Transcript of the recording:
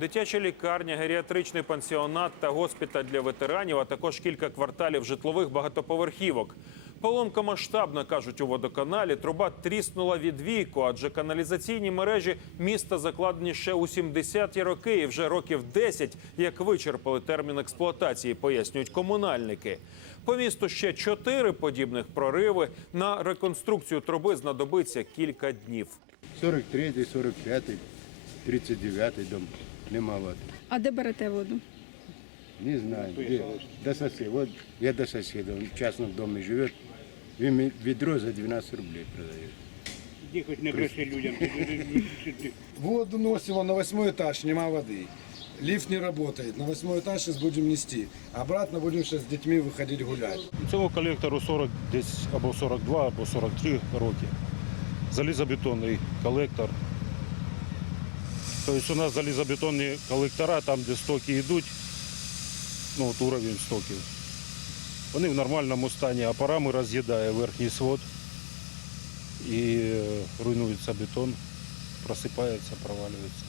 Дитяча лікарня, геріатричний пансіонат та госпіталь для ветеранів, а також кілька кварталів житлових багатоповерхівок. Поломка масштабна, кажуть у водоканалі. Труба тріснула від віку, адже каналізаційні мережі міста закладені ще у 70-ті роки і вже років 10, як вичерпали термін експлуатації, пояснюють комунальники. По місту ще чотири подібних прориви. На реконструкцію труби знадобиться кілька днів. 43-й, 45-й, 39-й дом Нема води. А де берете воду? Не знаю. Где? До соседа. Вот я до соседа. Он в частном доме живет. Вим- Ведро за 12 рублей продает. Иди хоть не бреши людям. Воду носило на восьмой этаж, нема воды. Лифт не работает. На восьмой этаж сейчас будем нести. Обратно будем сейчас с детьми выходить гулять. Цьому колектору 40 десь або 42, або 43 роки. Залізобетонний колектор. Тобто у нас залізобетонні колектора, там, де стоки йдуть, ну от уровень стоків. Вони в нормальному стані, а парами роз'їдає верхній свод і е, руйнується бетон, просипається, провалюється.